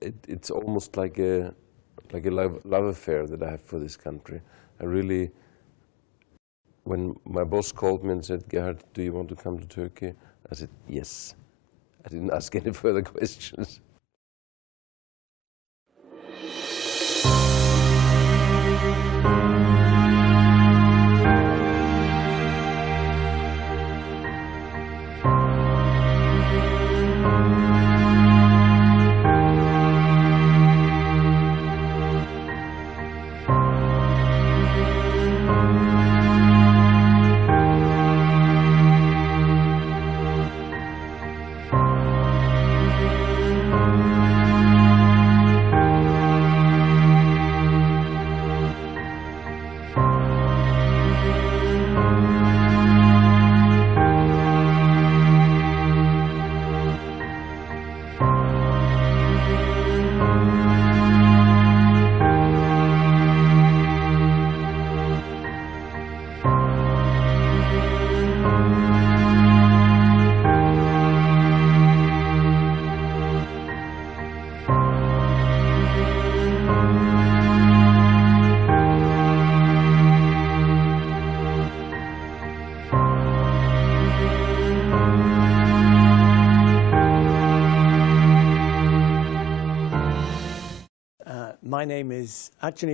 it's almost like a love affair that I have for this country. I really, when my boss called me and said, "Gerhard, do you want to come to Turkey?" I said, yes. I didn't ask any further questions.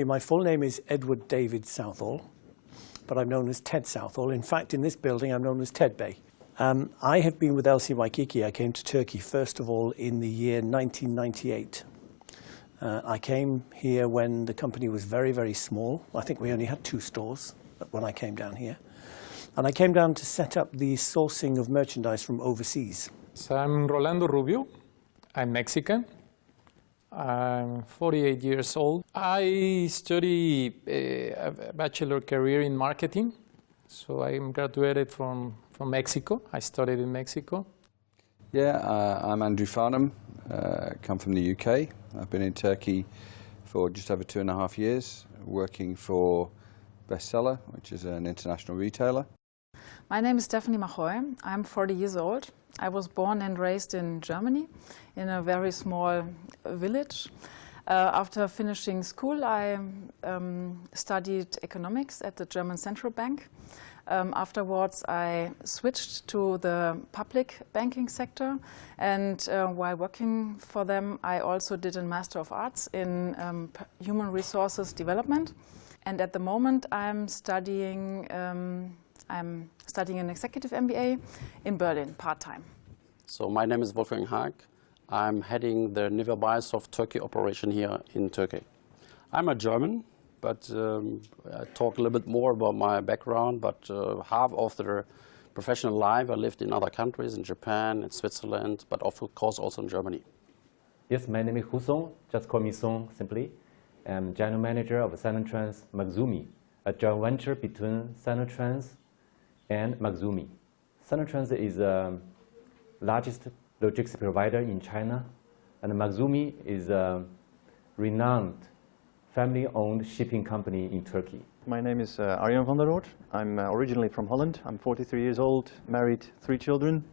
My full name is Edward David Southall, but I'm known as Ted Southall. In fact, in this building, I'm known as Ted Bey. I have been with LC Waikiki. I came to Turkey, first of all, in the year 1998. I came here when the company was very, very small. I think we only had 2 stores when I came down here. And I came down to set up the sourcing of merchandise from overseas. So I'm Rolando Rubio. I'm Mexican. I'm 48 years old. I study a bachelor career in marketing. So I'm graduated from Mexico. I studied in Mexico. Yeah, I'm Andrew Farnham, come from the UK. I've been in Turkey for just over 2.5 years, working for Bestseller, which is an international retailer. My name is Stephanie Machoy. I'm 40 years old. I was born and raised in Germany, in a very small village. After finishing school, I studied economics at the German Central Bank. Afterwards, I switched to the public banking sector, and while working for them, I also did a Master of Arts in Human Resources Development. And at the moment, I'm studying an executive MBA in Berlin, part-time. So my name is Wolfgang Haag. I'm heading the Nivea Biosoft Turkey operation here in Turkey. I'm a German, but I talk a little bit more about my background, but half of the professional life I lived in other countries, in Japan, in Switzerland, but of course also in Germany. Yes, my name is Husong, just call me Song simply. I'm General Manager of Sinotrans Matsumi, a joint venture between Sinotrans and Matsumi. Sinotrans is the largest logistics provider in China, and Matsumi is a renowned family-owned shipping company in Turkey. My name is Arjan van der Roort. I'm originally from Holland. I'm 43 years old, married, 3 children.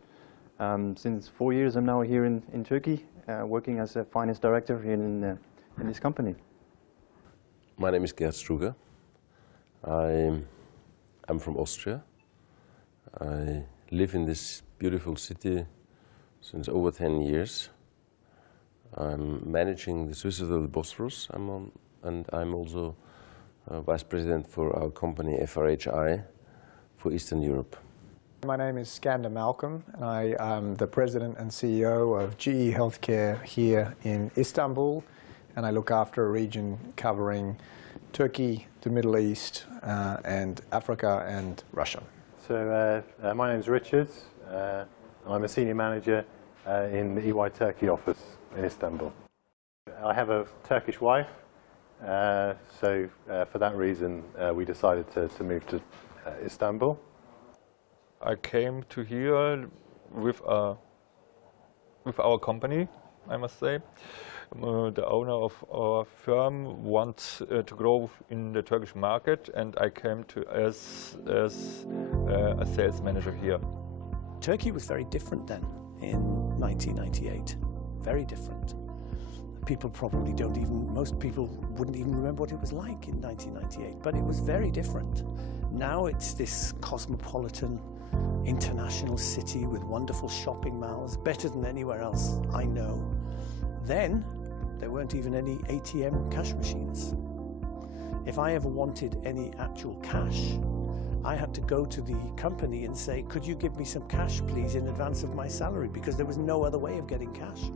Since 4 years I'm now here in Turkey, working as a finance director in this company. My name is Gerhard Struger. I'm from Austria. I live in this beautiful city since over 10 years. I'm managing the Swiss of the Bosphorus. And I'm also Vice President for our company FRHI for Eastern Europe. My name is Skander Malcolm, and I am the President and CEO of GE Healthcare here in Istanbul, and I look after a region covering Turkey, the Middle East, and Africa and Russia. So my name is Richard. I'm a Senior Manager in the EY Turkey office in Istanbul. I have a Turkish wife. So for that reason, we decided to move to Istanbul. I came to here with our company, I must say. The owner of our firm wants to grow in the Turkish market, and I came to as a sales manager here. Turkey was very different then in 1998, very different. people probably most people wouldn't even remember what it was like in 1998, but it was very different. Now it's this cosmopolitan, international city with wonderful shopping malls, better than anywhere else I know. Then, there weren't even any ATM cash machines. If I ever wanted any actual cash, I had to go to the company and say, could you give me some cash, please, in advance of my salary, because there was no other way of getting cash.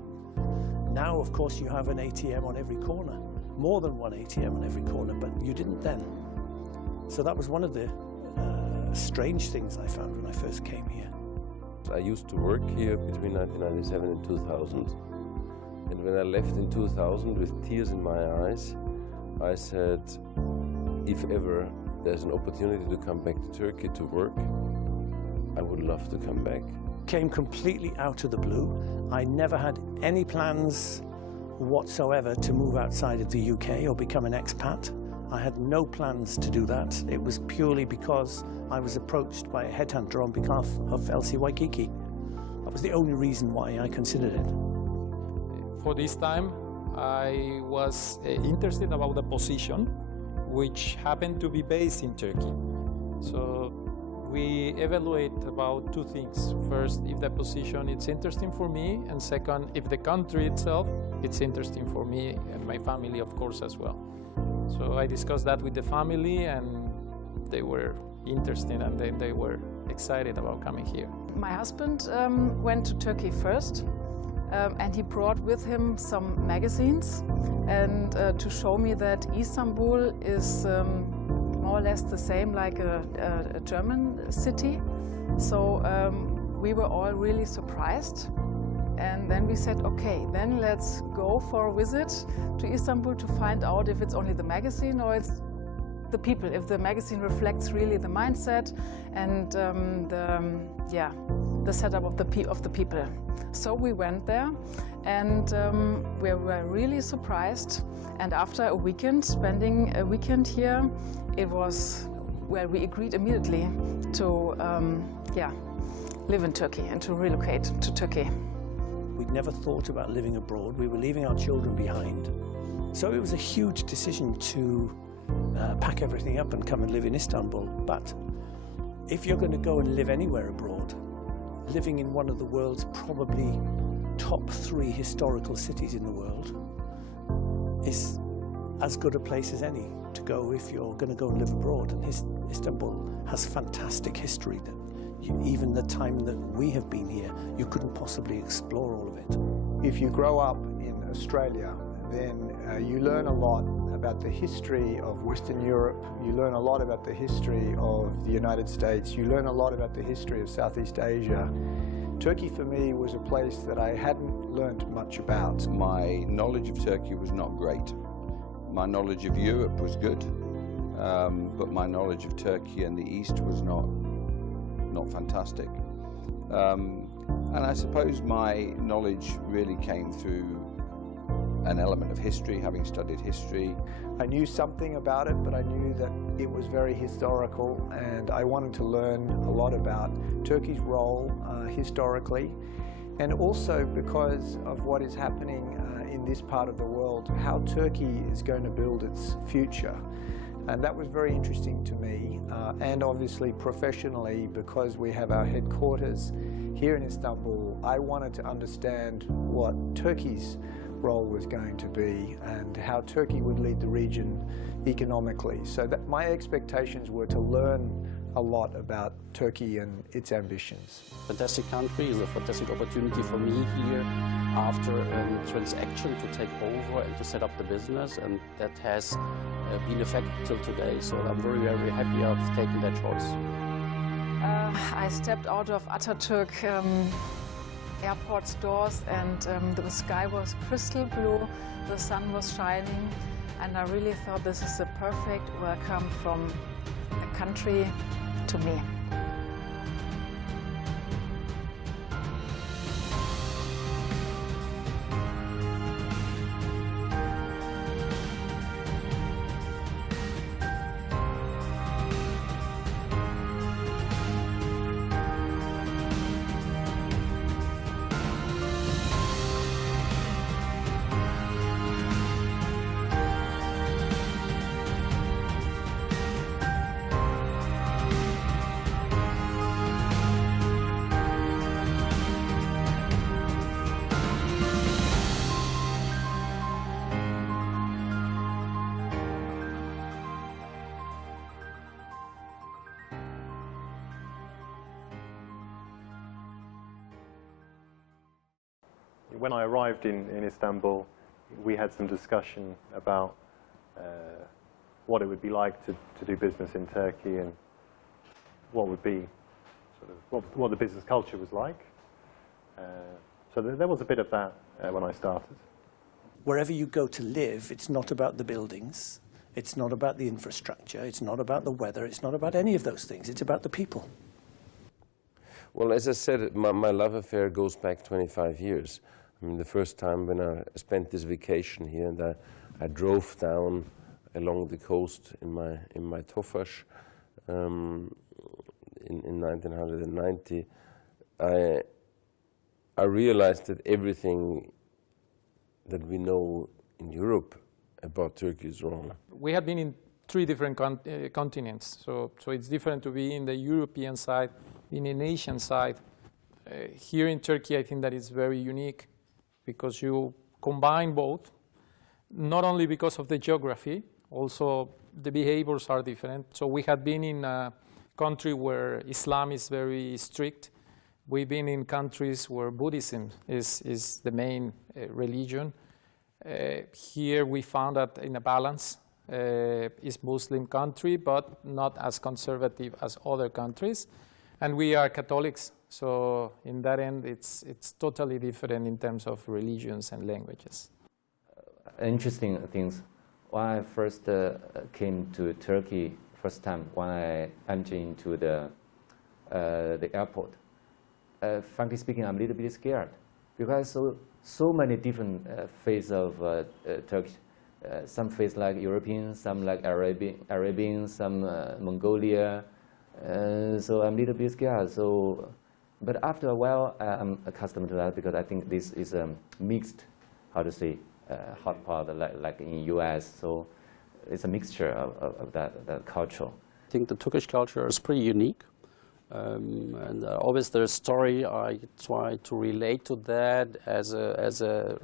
Now, of course, you have an ATM on every corner, more than one ATM on every corner, but you didn't then. So that was one of the strange things I found when I first came here. I used to work here between 1997 and 2000. And when I left in 2000 with tears in my eyes, I said, if ever there's an opportunity to come back to Turkey to work, I would love to come back. Came completely out of the blue. I never had any plans whatsoever to move outside of the UK or become an expat. I had no plans to do that. It was purely because I was approached by a headhunter on behalf of LC Waikiki. That was the only reason why I considered it. For this time, I was interested about the position, which happened to be based in Turkey. So we evaluate about two things. First, if the position is interesting for me, and second, if the country itself it's interesting for me and my family, of course, as well. So I discussed that with the family, and they were interested, and they were excited about coming here. My husband went to Turkey first, and he brought with him some magazines and to show me that Istanbul is more or less the same like a German city. So we were all really surprised. And then we said, okay, then let's go for a visit to Istanbul to find out if it's only the magazine or it's the people, if the magazine reflects really the mindset and the setup of the people. So we went there, and we were really surprised. And after a weekend, spending a weekend here, it was, well, we agreed immediately to live in Turkey and to relocate to Turkey. We'd never thought about living abroad. We were leaving our children behind. So it was a huge decision to pack everything up and come and live in Istanbul. But if you're going to go and live anywhere abroad, living in one of the world's probably top 3 historical cities in the world is as good a place as any to go if you're going to go and live abroad. And Istanbul has fantastic history that even the time that we have been here, you couldn't possibly explore all of it. If you grow up in Australia, then you learn a lot about the history of Western Europe, you learn a lot about the history of the United States, you learn a lot about the history of Southeast Asia. Turkey for me was a place that I hadn't learned much about. My knowledge of Turkey was not great. My knowledge of Europe was good, but my knowledge of Turkey and the East was not fantastic. And I suppose my knowledge really came through an element of history, having studied history. I knew something about it, but I knew that it was very historical, and I wanted to learn a lot about Turkey's role historically, and also because of what is happening in this part of the world, how Turkey is going to build its future. And that was very interesting to me, and obviously professionally, because we have our headquarters here in Istanbul, I wanted to understand what Turkey's role was going to be and how Turkey would lead the region economically. So that my expectations were to learn a lot about Turkey and its ambitions. Fantastic country, is a fantastic opportunity for me here after a transaction to take over and to set up the business, and that has been effective till today. So I'm very, very happy I've taken that choice. I stepped out of Atatürk airport's doors, and the sky was crystal blue, the sun was shining, and I really thought this is the perfect welcome from a country to me. when I arrived in Istanbul, we had some discussion about what it would be like to do business in Turkey and what would be what the business culture was like. So there was a bit of that when I started. Wherever you go to live, it's not about the buildings, it's not about the infrastructure, it's not about the weather, it's not about any of those things, it's about the people. Well, as I said, my love affair goes back 25 years. I mean, the first time when I spent this vacation here, and I drove down along the coast in my Tofaş in 1990, I realized that everything that we know in Europe about Turkey is wrong. We have been in 3 different continents, so it's different to be in the European side, in an Asian side. Here in Turkey, I think that is very unique because you combine both, not only because of the geography, also the behaviors are different. So we have been in a country where Islam is very strict. We've been in countries where Buddhism is the main religion. Here we found that in a balance. It's Muslim country, but not as conservative as other countries. And we are Catholics, so in that end, it's totally different in terms of religions and languages. Interesting things. When I first came to Turkey, first time when I entered into the airport, frankly speaking, I'm a little bit scared because so many different faces of Turkish. Some face like European, some like Arabian, some Mongolia. So I'm a little bit scared. So, but after a while, I'm accustomed to that because I think this is a mixed, how to say, hot pot like in US. So it's a mixture of that culture. I think the Turkish culture is pretty unique. And always there's a story I try to relate to that as a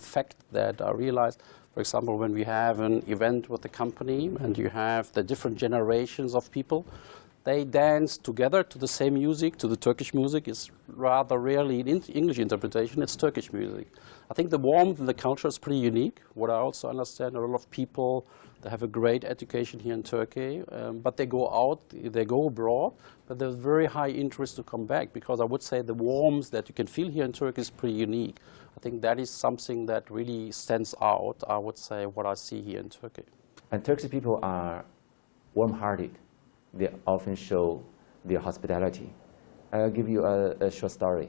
fact that I realized. For example, when we have an event with the company and you have the different generations of people, they dance together to the same music, to the Turkish music. It's rather rarely in English interpretation, it's Turkish music. I think the warmth and the culture is pretty unique. What I also understand, a lot of people, they have a great education here in Turkey, but they go out, they go abroad, but there's very high interest to come back because I would say the warmth that you can feel here in Turkey is pretty unique. I think that is something that really stands out, I would say, what I see here in Turkey. And Turkish people are warm-hearted. They often show their hospitality. I'll give you a short story.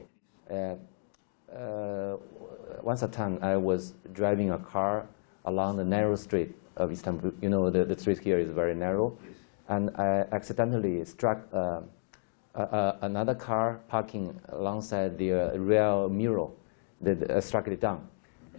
Once a time, I was driving a car along the narrow street of Istanbul. You know, the street here is very narrow. And I accidentally struck another car parking alongside the rear mirror. That struck it down.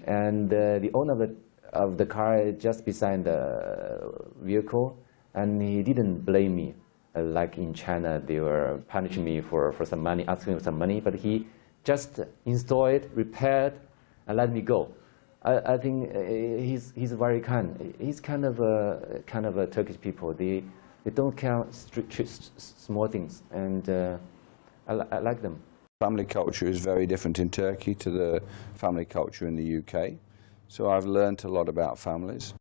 And the owner of the car just beside the vehicle, and he didn't blame me. Like in China, they were punishing me for some money, asking for some money, but he just installed it, repaired, and let me go. I think he's very kind. He's kind of a Turkish people. They don't care small things, and I like them. Family culture is very different in Turkey to the family culture in the UK. So I've learned a lot about families.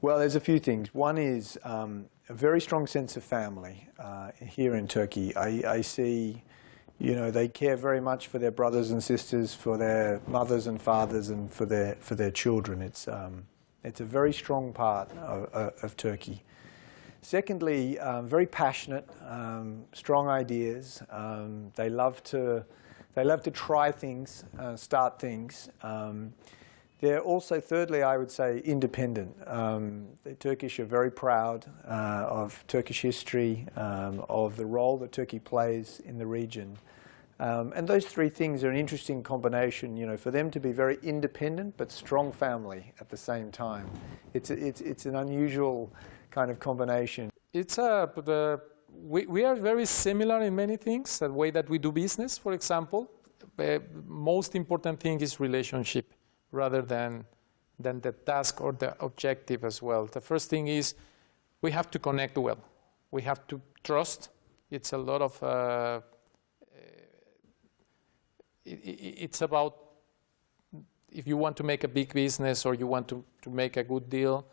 Well, there's a few things. One is a very strong sense of family here in Turkey. I see, you know, they care very much for their brothers and sisters, for their mothers and fathers, and for their children. It's a very strong part of Turkey. Secondly, very passionate, strong ideas. They love to try things, start things. They're also, thirdly, I would say, independent. The Turkish are very proud of Turkish history, of the role that Turkey plays in the region. And those 3 things are an interesting combination, you know, for them to be very independent but strong family at the same time. It's an unusual kind of combination. We are very similar in many things, the way that we do business, for example. The most important thing is relationship rather than the task or the objective as well. The first thing is we have to connect well. We have to trust. It's a lot of, it's about if you want to make a big business or you want to make a good deal,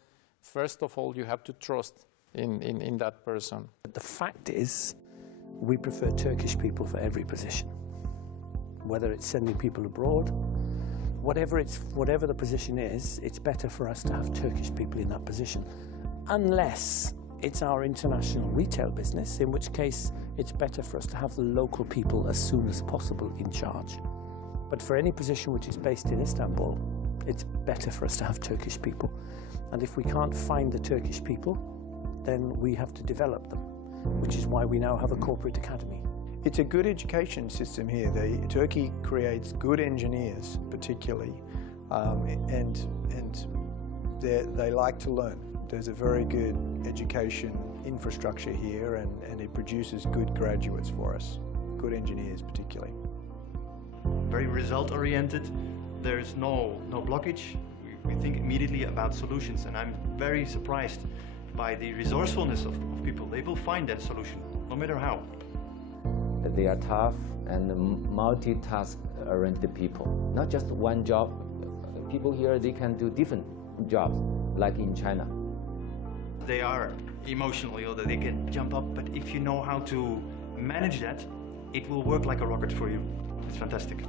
first of all, you have to trust in that person. The fact is, we prefer Turkish people for every position. Whether it's sending people abroad, whatever the position is, it's better for us to have Turkish people in that position. Unless it's our international retail business, in which case it's better for us to have the local people as soon as possible in charge. But for any position which is based in Istanbul, it's better for us to have Turkish people. And if we can't find the Turkish people, then we have to develop them, which is why we now have a corporate academy. It's a good education system here. Turkey creates good engineers, particularly, and they like to learn. There's a very good education infrastructure here, and it produces good graduates for us, good engineers particularly. Very result-oriented. There's no blockage. We think immediately about solutions, and I'm very surprised by the resourcefulness of people. They will find that solution, no matter how. They are tough and multitask-oriented people. Not just one job. People here, they can do different jobs, like in China. They are emotional, that they can jump up, but if you know how to manage that, it will work like a rocket for you. It's fantastic.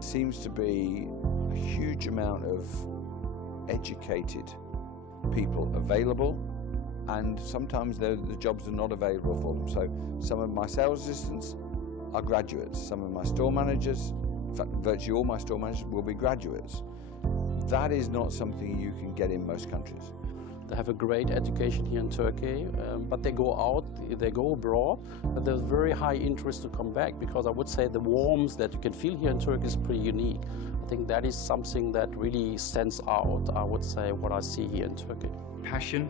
Seems to be a huge amount of educated people available, and sometimes the jobs are not available for them. So some of my sales assistants are graduates. Some of my store managers, in fact, virtually all my store managers will be graduates. That is not something you can get in most countries. They have a great education here in Turkey, but they go out, they go abroad, but there's very high interest to come back, because I would say the warmth that you can feel here in Turkey is pretty unique. I think that is something that really stands out, I would say, what I see here in Turkey. Passion,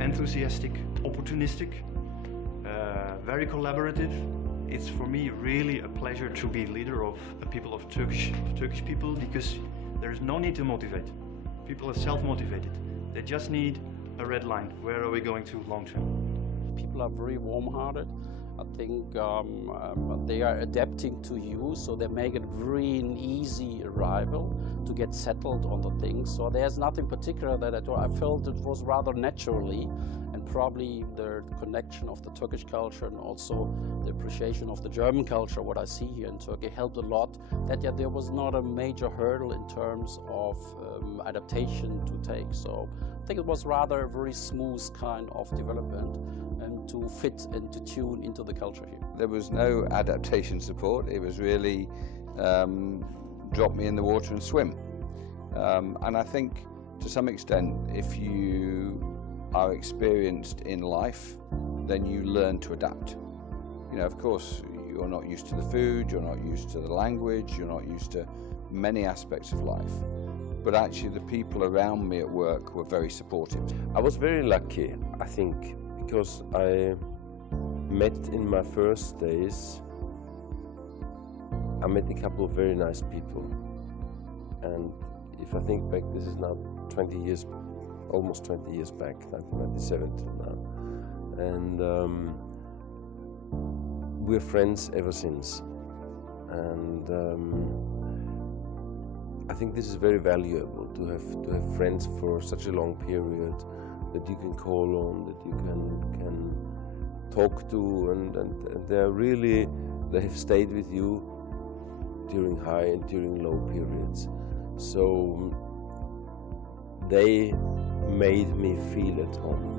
enthusiastic, opportunistic, very collaborative. It's for me really a pleasure to be leader of a people of Turkish people, because there is no need to motivate. People are self-motivated. They just need a red line. Where are we going to long term? People are very warm-hearted. I think they are adapting to you, so they make it very an easy arrival to get settled on the things. So there's nothing particular that I felt it was rather naturally, and probably the connection of the Turkish culture and also the appreciation of the German culture, what I see here in Turkey, helped a lot. That there was not a major hurdle in terms of adaptation to take. So I think it was rather a very smooth kind of development and to fit and to tune into the culture here. There was no adaptation support. It was really drop me in the water and swim. And I think to some extent, if you are experienced in life, then you learn to adapt. You know, of course, you're not used to the food, you're not used to the language, you're not used to many aspects of life. But actually the people around me at work were very supportive. I was very lucky, I think, because I met in my first days, I met a couple of very nice people. And if I think back, this is now 20 years, almost 20 years back, 1997 till now. And we're friends ever since. And I think this is very valuable to have friends for such a long period that you can call on, that you can talk to, and they have stayed with you during high and during low periods. So they made me feel at home.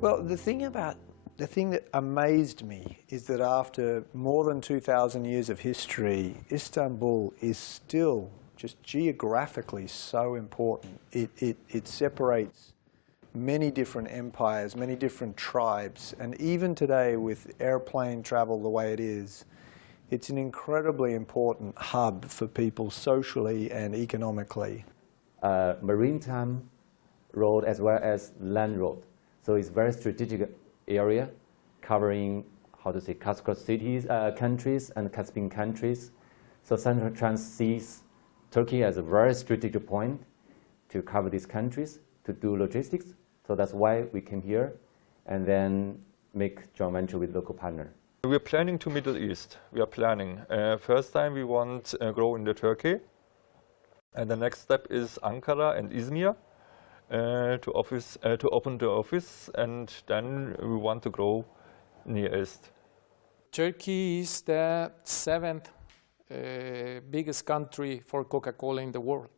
Well, the thing that amazed me is that after more than 2,000 years of history, Istanbul is still just geographically so important. It separates many different empires, many different tribes, and even today with airplane travel the way it is, It's an incredibly important hub for people socially and economically. Maritime road as well as land road. So it's very strategic area covering, how to say, Caucasus cities, countries and Caspian countries. So Central Trans sees Turkey as a very strategic point to cover these countries, to do logistics. So that's why we came here and then make joint venture with local partner. We are planning to Middle East. We are planning. First time we want to grow in the Turkey. And the next step is Ankara and Izmir to open the office, and then we want to grow Near East. Turkey is the 7th biggest country for Coca-Cola in the world,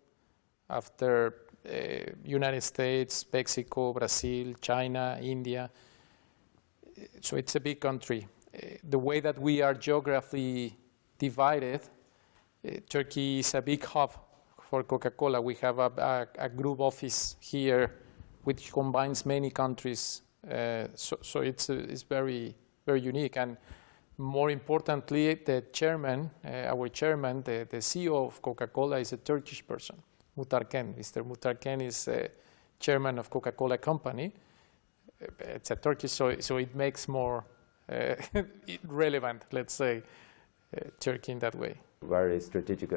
after United States, Mexico, Brazil, China, India. So it's a big country. The way that we are geographically divided, Turkey is a big hub for Coca-Cola. We have a group office here which combines many countries. So it's very, very unique. And more importantly, the chairman, our chairman, the CEO of Coca-Cola is a Turkish person, Mutarken. Mr. Mutarken is chairman of Coca-Cola company. It's a Turkish, so it makes more relevant, let's say, Turkey in that way. Very strategic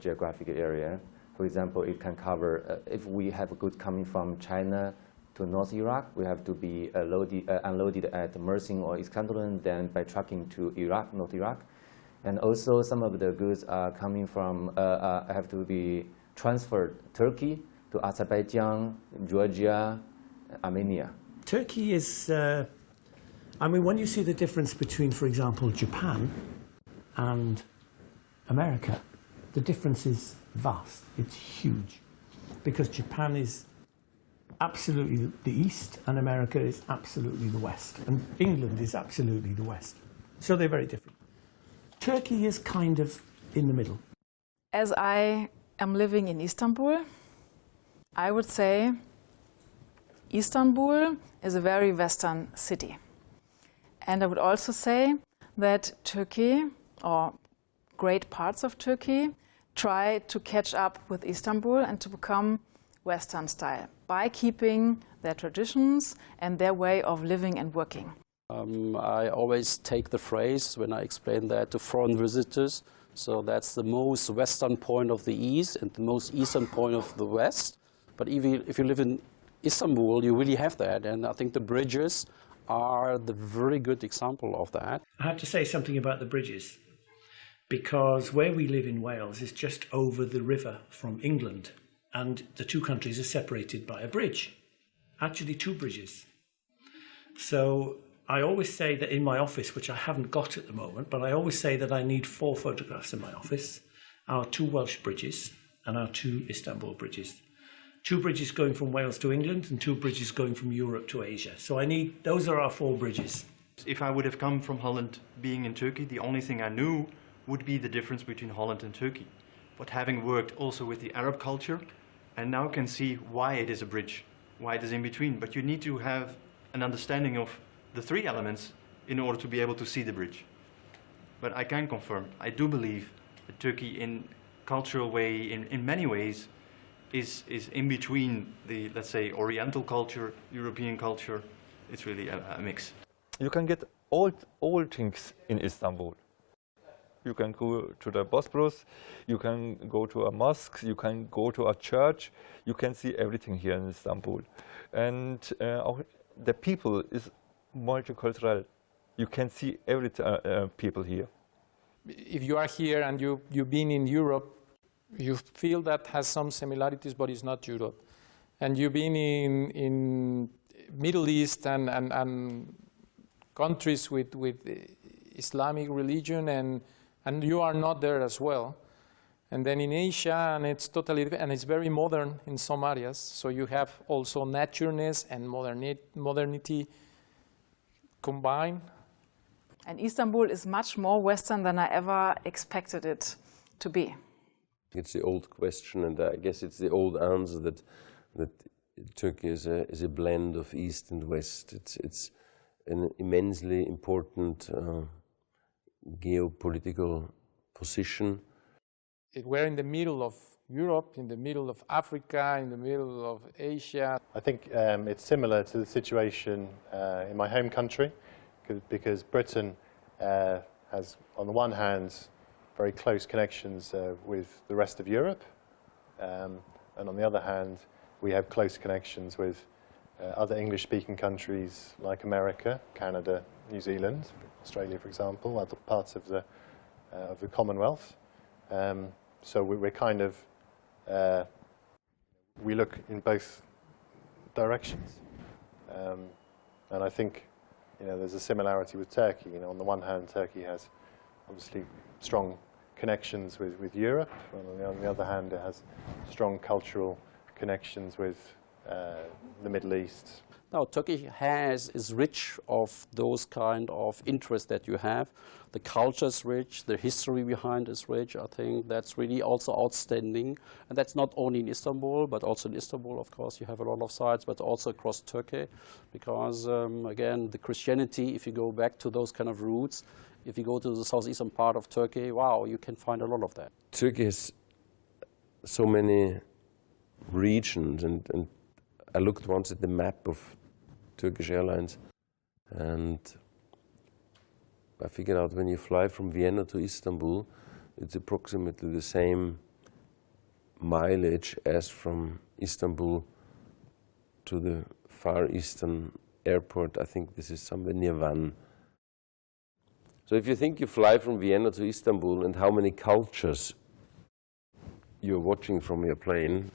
geographic area. For example, it can cover, if we have goods coming from China to North Iraq, we have to be unloaded at Mersin or Iskenderun, then by trucking to Iraq, North Iraq. And also some of the goods are coming from, have to be transferred Turkey to Azerbaijan, Georgia, Armenia. Turkey is, I mean, when you see the difference between, for example, Japan and America, the difference is vast. It's huge, because Japan is absolutely the East and America is absolutely the West, and England is absolutely the West. So they're very different. Turkey is kind of in the middle. As I am living in Istanbul, I would say Istanbul is a very Western city. And I would also say that Turkey, or great parts of Turkey, try to catch up with Istanbul and to become Western style by keeping their traditions and their way of living and working. I always take the phrase when I explain that to foreign visitors. So that's the most Western point of the East and the most Eastern point of the West. But if you live in Istanbul, you really have that. And I think the bridges are the very good example of that. I have to say something about the bridges, because where we live in Wales is just over the river from England, and the two countries are separated by a bridge, actually 2 bridges. So I always say that in my office, which I haven't got at the moment, but I always say that I need 4 photographs in my office, our 2 Welsh bridges and our 2 Istanbul bridges. 2 bridges going from Wales to England and 2 bridges going from Europe to Asia. So those are our 4 bridges. If I would have come from Holland being in Turkey, the only thing I knew would be the difference between Holland and Turkey. But having worked also with the Arab culture, I now can see why it is a bridge, why it is in between. But you need to have an understanding of the 3 elements in order to be able to see the bridge. But I can confirm, I do believe that Turkey in cultural way, in many ways, is in between the, let's say, Oriental culture, European culture. It's really a mix. You can get all things in Istanbul. You can go to the Bosporus, you can go to a mosque, you can go to a church, you can see everything here in Istanbul. And the people is multicultural. You can see every people here. If you are here and you've been in Europe, you feel that has some similarities, but it's not Europe. And you've been in Middle East and countries with Islamic religion, and you are not there as well. And then in Asia, and it's totally different, and it's very modern in some areas. So you have also natureness and modernity combined. And Istanbul is much more Western than I ever expected it to be. It's the old question, and I guess it's the old answer that Turkey is a blend of East and West. It's an immensely important geopolitical position. We're in the middle of Europe, in the middle of Africa, in the middle of Asia. I think it's similar to the situation in my home country, because Britain has, on the one hand, very close connections with the rest of Europe, and on the other hand, we have close connections with other English-speaking countries like America, Canada, New Zealand, Australia, for example, other parts of the Commonwealth. So we're kind of we look in both directions, and I think there's a similarity with Turkey. On the one hand, Turkey has obviously strong connections with Europe, and on the other hand, it has strong cultural connections with the Middle East. Now, Turkey is rich of those kind of interests that you have. The culture is rich, the history behind is rich. I think that's really also outstanding. And that's not only in Istanbul, but also in Istanbul, of course, you have a lot of sites, but also across Turkey. Because, again, the Christianity, if you go back to those kind of roots, if you go to the southeastern part of Turkey, wow, you can find a lot of that. Turkey has so many regions, and I looked once at the map of Turkish Airlines, and I figured out when you fly from Vienna to Istanbul, it's approximately the same mileage as from Istanbul to the Far Eastern airport. I think this is somewhere near Van. So if you think you fly from Vienna to Istanbul and how many cultures you're watching from your plane,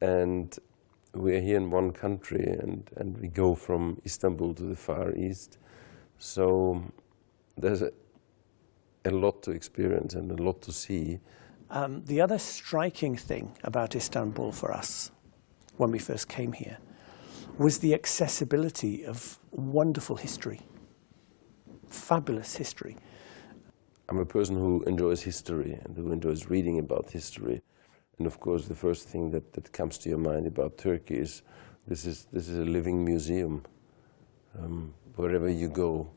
and we're here in one country, and we go from Istanbul to the Far East. So there's a lot to experience and a lot to see. The other striking thing about Istanbul for us, when we first came here, was the accessibility of wonderful history, fabulous history. I'm a person who enjoys history and who enjoys reading about history. And of course, the first thing that comes to your mind about Turkey is this is a living museum. Wherever you go,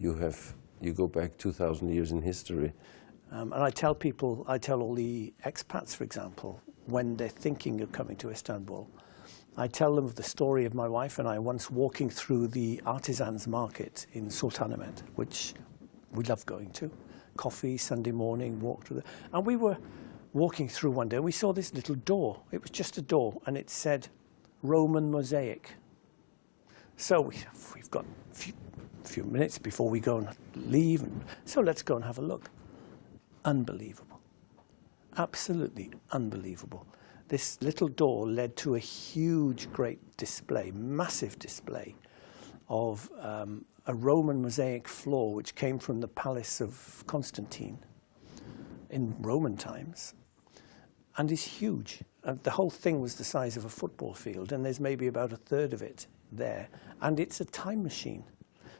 you go back 2,000 years in history. And I tell all the expats, for example, when they're thinking of coming to Istanbul, I tell them of the story of my wife and I once walking through the artisans market in Sultanahmet, which we love going to. Coffee, Sunday morning, walk through and we were walking through one day, and we saw this little door. It was just a door, and it said Roman mosaic. So we've got a few minutes before we go and leave, and so let's go and have a look. Unbelievable. Absolutely unbelievable. This little door led to a huge, great display, massive display of a Roman mosaic floor which came from the palace of Constantine in Roman times, and is huge. The whole thing was the size of a football field, and there's maybe about a third of it there. And it's a time machine,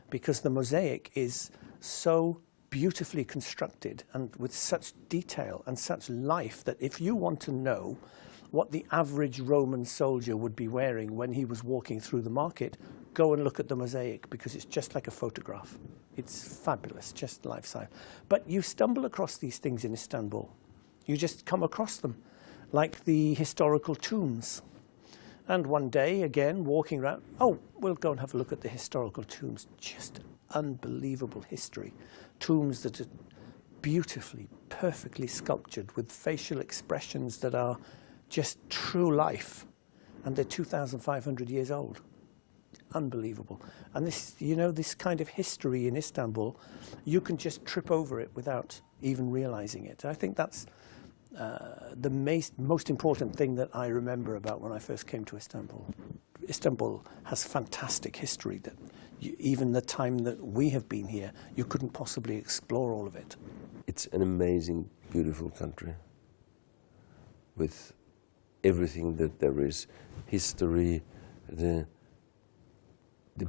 because the mosaic is so beautifully constructed and with such detail and such life that if you want to know what the average Roman soldier would be wearing when he was walking through the market, go and look at the mosaic, because it's just like a photograph. It's fabulous, just life-size. But you stumble across these things in Istanbul. You just come across them, like the historical tombs. And one day, again, walking around, oh, we'll go and have a look at the historical tombs. Just unbelievable history. Tombs that are beautifully, perfectly sculptured with facial expressions that are just true life. And they're 2,500 years old. Unbelievable. And this, this kind of history in Istanbul, you can just trip over it without even realizing it. I think that's the most important thing that I remember about when I first came to Istanbul. Istanbul has fantastic history that even the time that we have been here, you couldn't possibly explore all of it. It's an amazing, beautiful country with everything that there is. History, the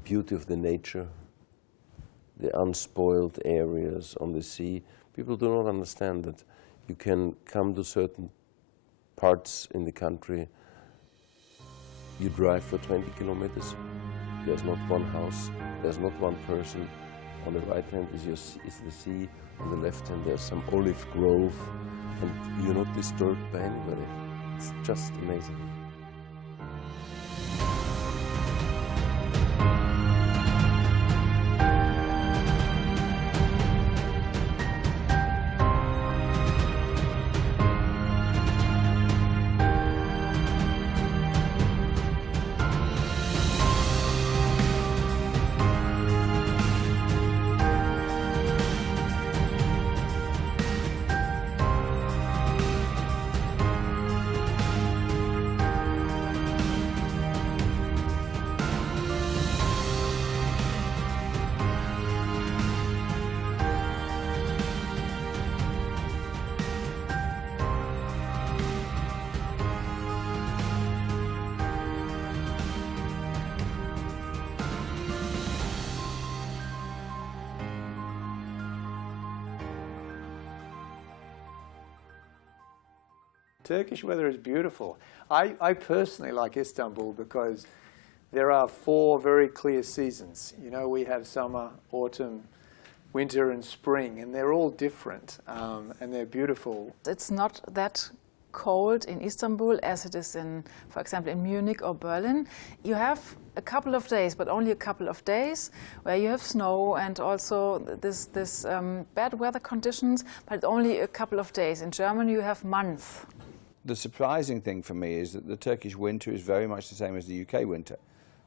beauty of the nature, the unspoiled areas on the sea. People do not understand that you can come to certain parts in the country, you drive for 20 kilometers, there's not one house, there's not one person, On the right hand is the sea, on the left hand there's some olive grove, and you're not disturbed by anybody. It's just amazing. Turkish weather is beautiful. I personally like Istanbul because there are 4 very clear seasons. You know, we have summer, autumn, winter and spring, and they're all different, and they're beautiful. It's not that cold in Istanbul as it is in, for example, in Munich or Berlin. You have a couple of days, but only a couple of days, where you have snow and also this bad weather conditions, but only a couple of days. In Germany, you have months. The surprising thing for me is that the Turkish winter is very much the same as the UK winter.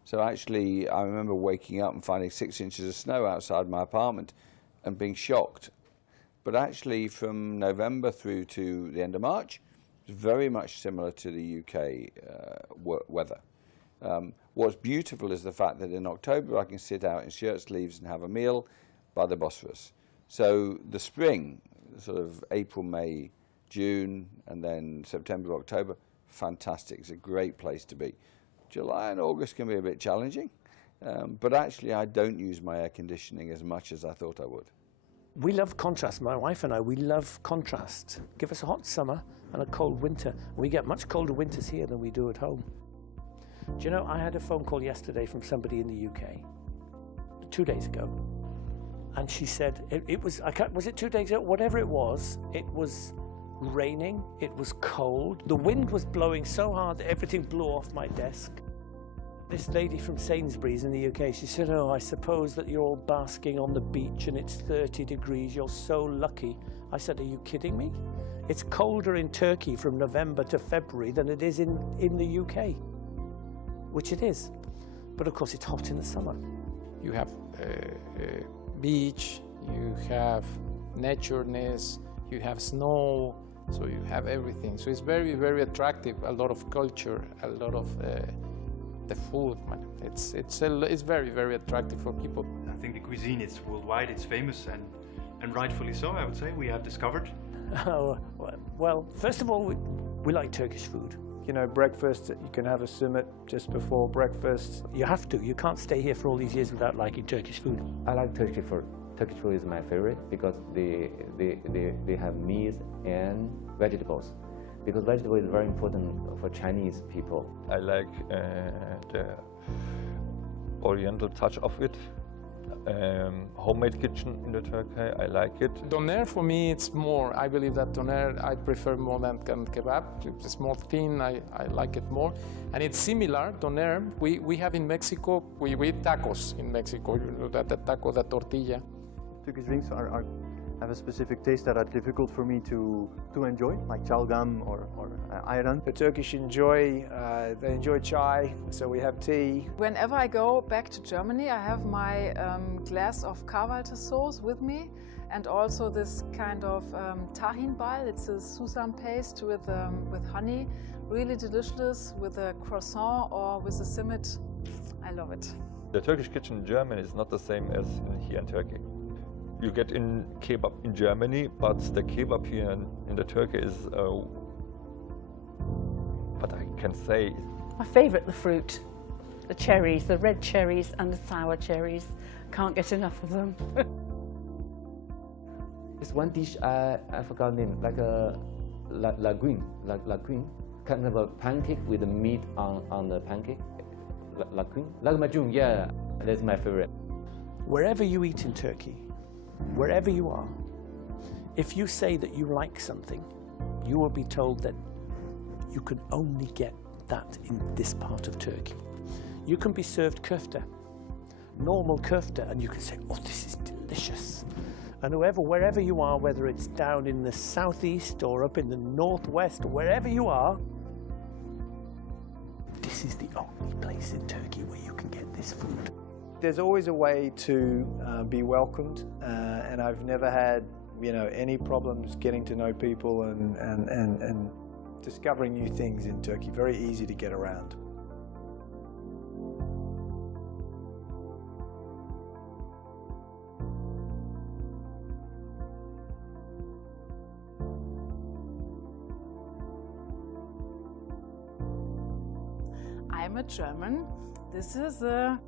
So actually, I remember waking up and finding 6 inches of snow outside my apartment and being shocked. But actually, from November through to the end of March, it's very much similar to the UK weather. What's beautiful is the fact that in October I can sit out in shirt sleeves and have a meal by the Bosphorus. So the spring, sort of April, May, June, and then September, October, fantastic. It's a great place to be. July and August can be a bit challenging, but actually I don't use my air conditioning as much as I thought I would. We love contrast. My wife and I, we love contrast. Give us a hot summer and a cold winter. We get much colder winters here than we do at home. Do you know, I had a phone call yesterday from somebody in the UK, 2 days ago, and she said, was it 2 days ago? Whatever it was raining, it was cold. The wind was blowing so hard that everything blew off my desk. This lady from Sainsbury's in the UK, she said, oh, I suppose that you're all basking on the beach and it's 30 degrees, you're so lucky. I said, are you kidding me? It's colder in Turkey from November to February than it is in the UK, which it is. But of course it's hot in the summer. You have beach, you have natureness, you have snow, so you have everything. So it's very, very attractive. A lot of culture, a lot of the food. It's very, very attractive for people. I think the cuisine is worldwide. It's famous and rightfully so. I would say we have discovered. Oh, well, first of all, we like Turkish food. You know, breakfast, you can have a simit just before breakfast. You have to. You can't stay here for all these years without liking Turkish food. I like Turkish food. Turkish food is my favorite because they have meat and vegetables. Because vegetable is very important for Chinese people. I like the oriental touch of it. Homemade kitchen in the Turkey, I like it. Doner for me, it's more, I believe that doner I prefer more than kebab. It's more thin, I like it more. And it's similar, doner, we have in Mexico, we eat tacos in Mexico, you know, that the taco, the tortilla. Turkish drinks have a specific taste that are difficult for me to enjoy, like chalgam or ayran. The Turkish they enjoy chai, so we have tea. Whenever I go back to Germany, I have my glass of Carvalter sauce with me, and also this kind of tahin ball. It's a susam paste with honey, really delicious, with a croissant or with a simit. I love it. The Turkish kitchen in Germany is not the same as here in Turkey. You get in kebab in Germany, but the kebab here in the Turkey is, what I can say. My favourite, the fruit, the cherries, the red cherries and the sour cherries. Can't get enough of them. It's one dish I forgot the name, like a lagoon, kind of a pancake with the meat on the pancake. Lagoon, yeah, that's my favorite. Wherever you eat in Turkey, wherever you are, if you say that you like something, you will be told that you can only get that in this part of Turkey. You can be served köfte, normal köfte, and you can say, oh, this is delicious. And wherever you are, whether it's down in the southeast or up in the northwest, or wherever you are, this is the only place in Turkey where you can get this food. There's always a way to be welcomed, and I've never had, any problems getting to know people and discovering new things in Turkey. Very easy to get around. I'm a German. This is a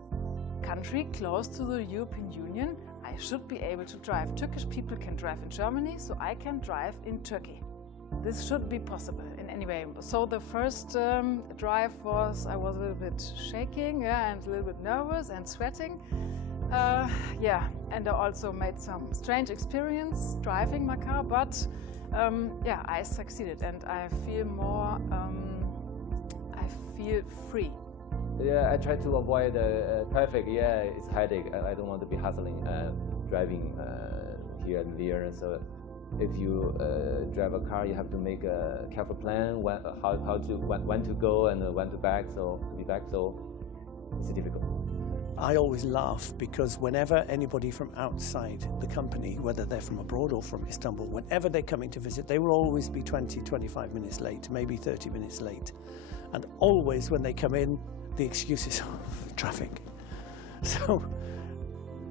country close to the European Union. I should be able to drive. Turkish people can drive in Germany, so I can drive in Turkey. This should be possible in any way. So the first drive I was a little bit shaking, and a little bit nervous and sweating. And I also made some strange experience driving my car, but I succeeded, and I feel more, I feel free. Yeah, I try to avoid traffic. Yeah, it's headache. I don't want to be hustling driving here and there. So if you drive a car, you have to make a careful plan when to go and when to be back. So it's difficult. I always laugh because whenever anybody from outside the company, whether they're from abroad or from Istanbul, whenever they're coming to visit, they will always be 20, 25 minutes late, maybe 30 minutes late. And always when they come in, the excuse is traffic. So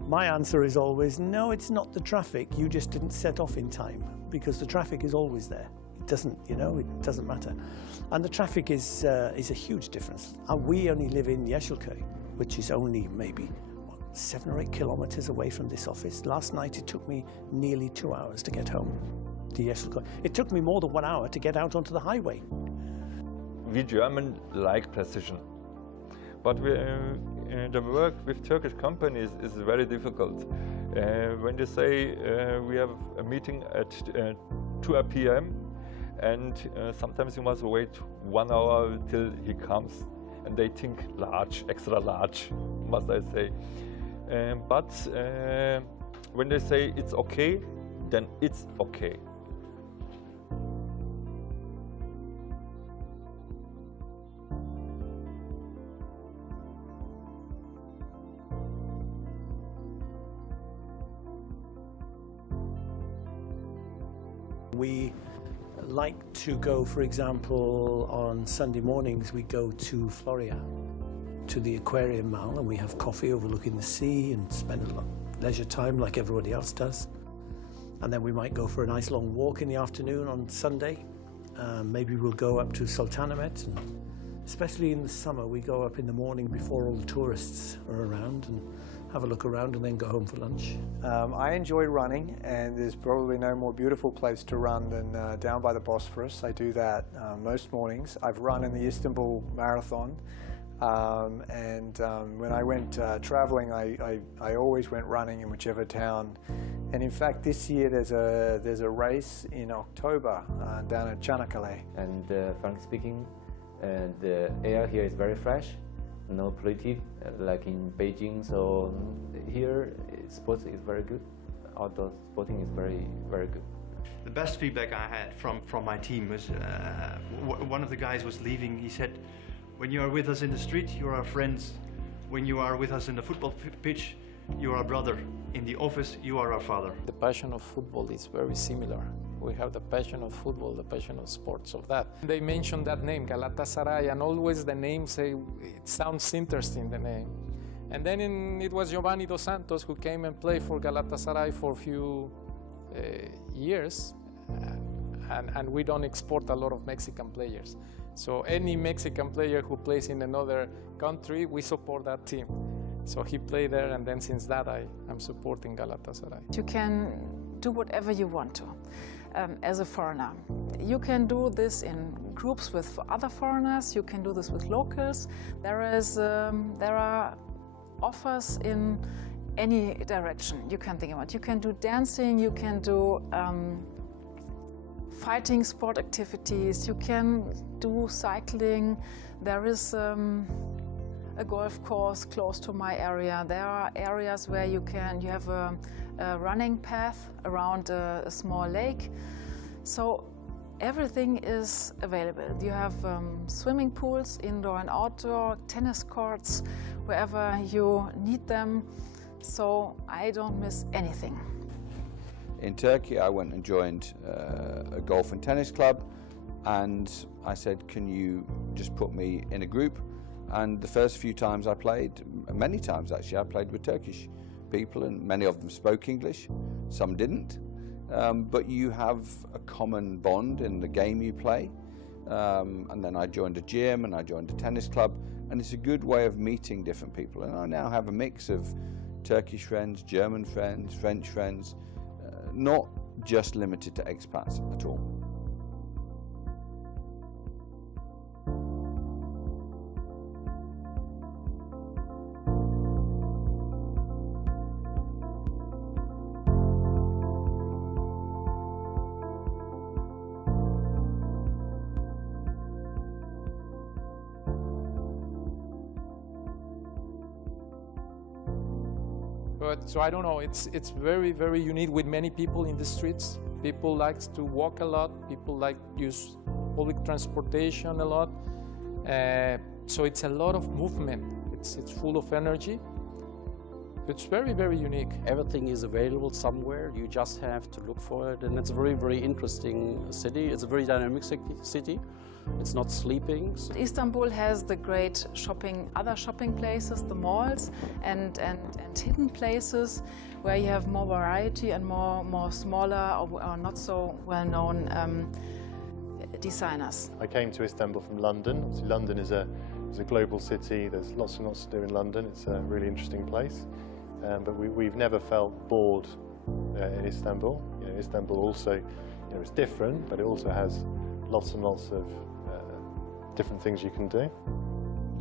my answer is always, no, it's not the traffic. You just didn't set off in time, because the traffic is always there. It doesn't, it doesn't matter. And the traffic is a huge difference. We only live in Yeşilköy, which is only maybe 7 or 8 kilometers away from this office. Last night it took me nearly 2 hours to get home to Yeşilköy. It took me more than 1 hour to get out onto the highway. We Germans like precision, but the work with Turkish companies is very difficult. When they say we have a meeting at 2 p.m. and sometimes you must wait 1 hour till he comes, and they think large, extra large, must I say. But when they say it's okay, then it's okay. We like to go, for example, on Sunday mornings we go to Floria, to the aquarium mall, and we have coffee overlooking the sea and spend a lot of leisure time like everybody else does. And then we might go for a nice long walk in the afternoon on Sunday. Maybe we'll go up to Sultanahmet, and especially in the summer we go up in the morning before all the tourists are around and have a look around and then go home for lunch. I enjoy running, and there's probably no more beautiful place to run than down by the Bosphorus. I do that most mornings. I've run in the Istanbul Marathon, and when I went traveling, I always went running in whichever town. And in fact, this year there's a race in October down at Çanakkale. And frankly speaking, the air here is very fresh. No polluted like in Beijing, so here sports is very good. Outdoor sporting is very, very good. The best feedback I had from my team was one of the guys was leaving. He said, when you are with us in the street, you are our friends. When you are with us in the football pitch, you are our brother. In the office, you are our father. The passion of football is very similar. We have the passion of football, the passion of sports, of that. They mentioned that name, Galatasaray, and always the name it sounds interesting, the name. And then it was Giovanni Dos Santos who came and played for Galatasaray for a few years, and we don't export a lot of Mexican players. So any Mexican player who plays in another country, we support that team. So he played there, and then since that I'm supporting Galatasaray. You can do whatever you want to. As a foreigner. You can do this in groups with other foreigners, you can do this with locals. There are offers in any direction you can think about. You can do dancing, you can do fighting sport activities, you can do cycling. There is a golf course close to my area. There are areas where you have a running path around a small lake. So everything is available. You have swimming pools, indoor and outdoor, tennis courts, wherever you need them. So I don't miss anything. In Turkey, I went and joined a golf and tennis club, and I said, can you just put me in a group? And the first few times I played, many times actually, I played with Turkish people, and many of them spoke English, some didn't. But you have a common bond in the game you play. And then I joined a gym and I joined a tennis club, and it's a good way of meeting different people. And I now have a mix of Turkish friends, German friends, French friends, not just limited to expats at all. So I don't know, it's very, very unique with many people in the streets. People like to walk a lot, people like to use public transportation a lot. So it's a lot of movement, it's full of energy. It's very, very unique. Everything is available somewhere, you just have to look for it, and it's a very, very interesting city. It's a very dynamic city. It's not sleeping. Istanbul has the great other shopping places, the malls, and hidden places where you have more variety and more smaller or not so well-known designers. I came to Istanbul from London. Obviously, London is a global city. There's lots and lots to do in London. It's a really interesting place. But we've never felt bored in Istanbul. Istanbul also, it's different, but it also has lots and lots of different things you can do.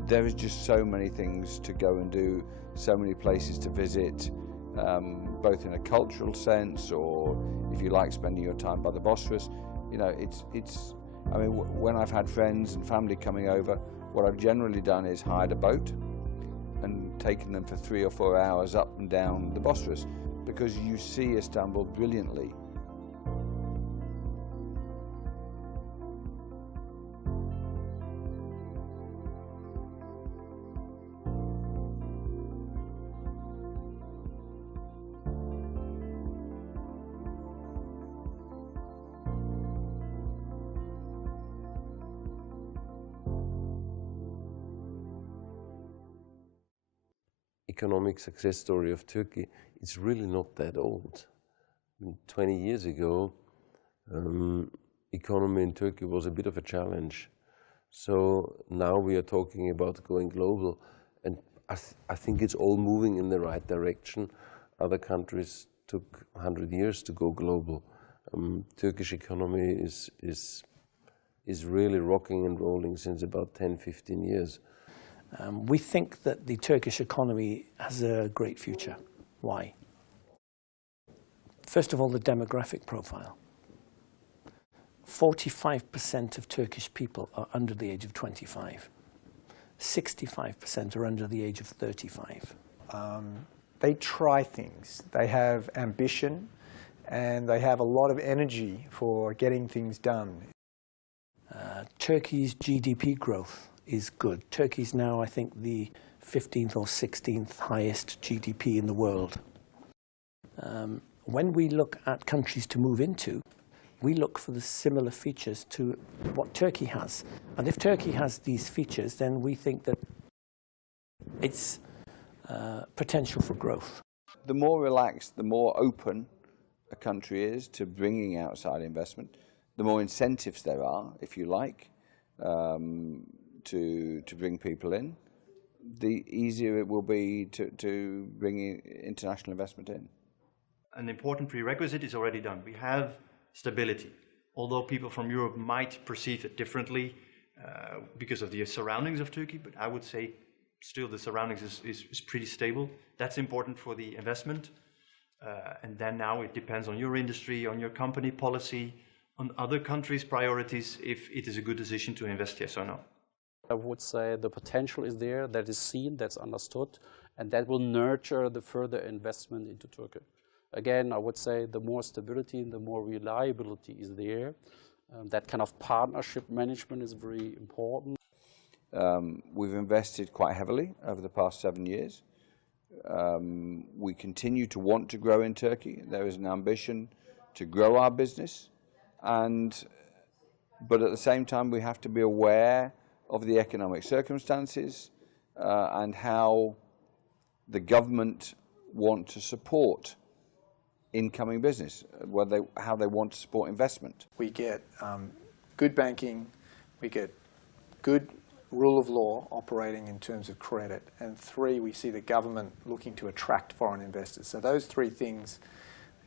There is just so many things to go and do, so many places to visit, both in a cultural sense, or if you like spending your time by the Bosphorus. I mean, when I've had friends and family coming over, what I've generally done is hired a boat and taken them for 3 or 4 hours up and down the Bosphorus, because you see Istanbul brilliantly. Economic success story of Turkey, it's really not that old. 20 years ago, economy in Turkey was a bit of a challenge. So now we are talking about going global, and I think it's all moving in the right direction. Other countries took 100 years to go global. Turkish economy is really rocking and rolling since about 10-15 years. We think that the Turkish economy has a great future. Why? First of all, the demographic profile. 45% of Turkish people are under the age of 25. 65% are under the age of 35. They try things. They have ambition, and they have a lot of energy for getting things done. Turkey's GDP growth is good. Turkey's now, I think, the 15th or 16th highest GDP in the world. When we look at countries to move into, we look for the similar features to what Turkey has. And if Turkey has these features, then we think that it's potential for growth. The more relaxed, the more open a country is to bringing outside investment, the more incentives there are, if you like, to bring people in, the easier it will be to bring international investment in. An important prerequisite is already done. We have stability. Although people from Europe might perceive it differently because of the surroundings of Turkey, but I would say still the surroundings is pretty stable. That's important for the investment. And then now it depends on your industry, on your company policy, on other countries' priorities, if it is a good decision to invest, yes or no. I would say the potential is there, that is seen, that's understood, and that will nurture the further investment into Turkey. Again, I would say the more stability and the more reliability is there. That kind of partnership management is very important. We've invested quite heavily over the past 7 years. We continue to want to grow in Turkey. There is an ambition to grow our business, but at the same time we have to be aware of the economic circumstances and how the government want to support incoming business, how they want to support investment. We get good banking, we get good rule of law operating in terms of credit, and 3, we see the government looking to attract foreign investors. So those 3 things,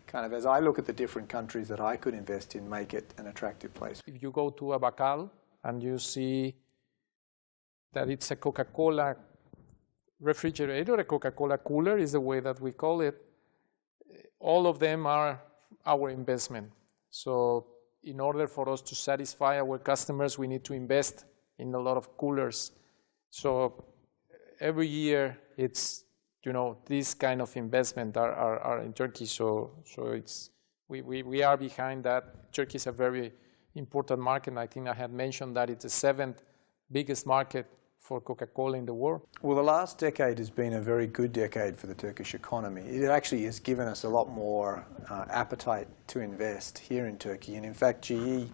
kind of as I look at the different countries that I could invest in, make it an attractive place. If you go to a bacal and you see that it's a Coca-Cola refrigerator, a Coca-Cola cooler is the way that we call it, all of them are our investment. So in order for us to satisfy our customers, we need to invest in a lot of coolers. So every year it's, this kind of investment are in Turkey. So we are behind that. Turkey is a very important market. And I think I had mentioned that it's the 7th biggest market for Coca-Cola in the world. Well, the last decade has been a very good decade for the Turkish economy. It actually has given us a lot more appetite to invest here in Turkey. And in fact, GE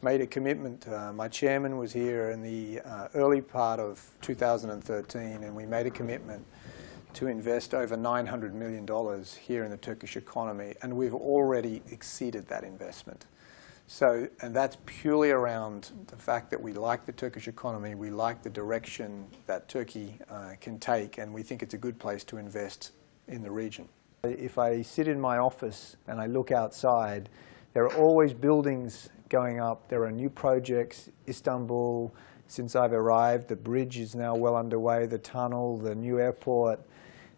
made a commitment. My chairman was here in the early part of 2013, and we made a commitment to invest over $900 million here in the Turkish economy, and we've already exceeded that investment. So, and that's purely around the fact that we like the Turkish economy, we like the direction that Turkey can take, and we think it's a good place to invest in the region. If I sit in my office and I look outside, there are always buildings going up. There are new projects. Istanbul, since I've arrived, the bridge is now well underway, the tunnel, the new airport.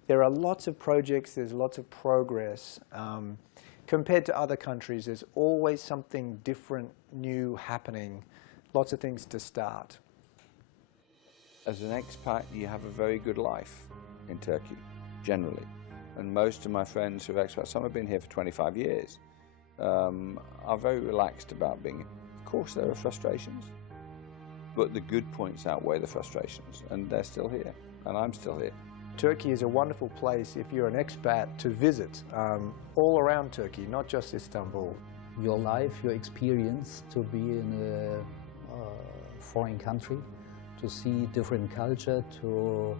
There are lots of projects, there's lots of progress. Compared to other countries, there's always something different, new happening, lots of things to start. As an expat, you have a very good life in Turkey, generally. And most of my friends who are expats, some have been here for 25 years, are very relaxed about being here. Of course, there are frustrations, but the good points outweigh the frustrations, and they're still here, and I'm still here. Turkey is a wonderful place if you're an expat to visit, all around Turkey, not just Istanbul. Your life, your experience to be in a foreign country, to see different culture, to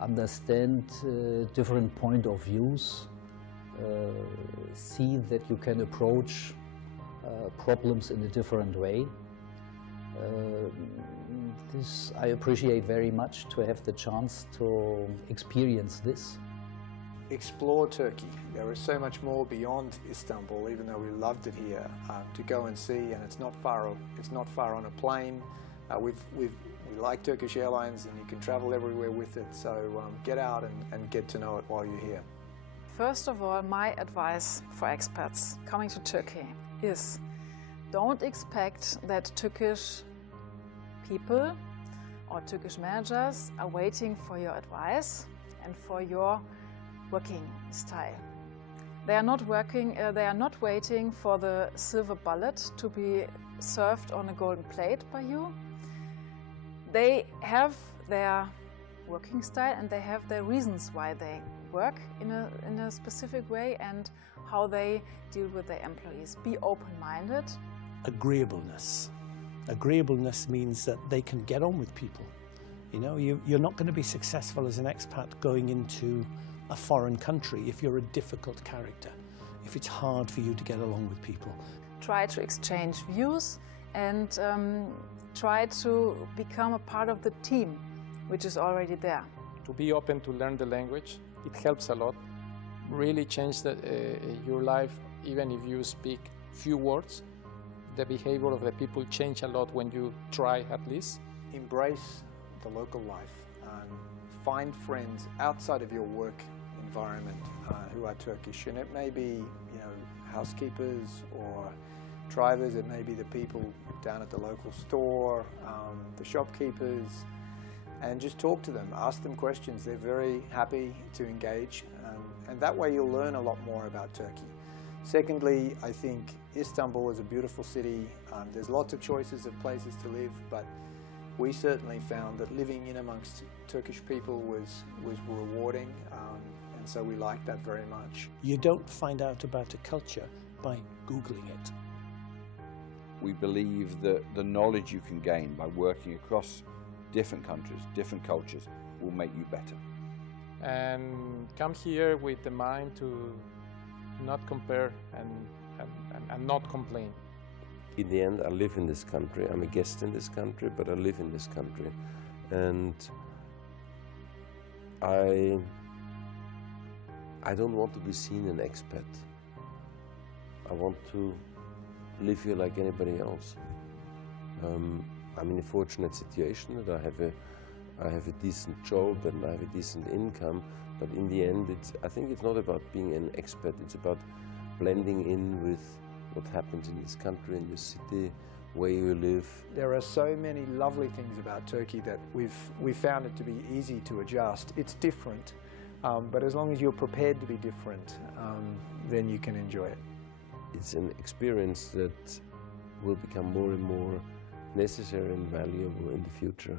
understand different point of views, see that you can approach problems in a different way. This I appreciate very much, to have the chance to experience this. Explore Turkey. There is so much more beyond Istanbul, even though we loved it here, to go and see, and it's not far. It's not far on a plane. We like Turkish Airlines, and you can travel everywhere with it. So get out and get to know it while you're here. First of all, my advice for expats coming to Turkey is: don't expect that Turkish people or Turkish managers are waiting for your advice and for your working style. They are not waiting for the silver bullet to be served on a golden plate by you. They have their working style and they have their reasons why they work in a specific way and how they deal with their employees. Be open-minded. Agreeableness. Agreeableness means that they can get on with people. You know, you're not going to be successful as an expat going into a foreign country if you're a difficult character, if it's hard for you to get along with people. Try to exchange views and try to become a part of the team, which is already there. To be open to learn the language, it helps a lot. Really change your life, even if you speak few words. The behavior of the people change a lot when you try, at least. Embrace the local life. find friends outside of your work environment who are Turkish, and it may be, you know, housekeepers or drivers, it may be the people down at the local store, the shopkeepers, and just talk to them, ask them questions. They're very happy to engage, and that way you'll learn a lot more about Turkey. Secondly, I think Istanbul is a beautiful city. There's lots of choices of places to live, but we certainly found that living in amongst Turkish people was rewarding, and so we liked that very much. You don't find out about a culture by Googling it. We believe that the knowledge you can gain by working across different countries, different cultures, will make you better. And come here with the mind to not compare and not complain. In the end, I live in this country. I'm a guest in this country, but I live in this country. And I don't want to be seen an expat. I want to live here like anybody else. I'm in a fortunate situation that I have a decent job and I have a decent income, but in the end, I think it's not about being an expat. It's about blending in with what happens in this country, in this city, where you live. There are so many lovely things about Turkey that we've found it to be easy to adjust. It's different, but as long as you're prepared to be different, then you can enjoy it. It's an experience that will become more and more necessary and valuable in the future.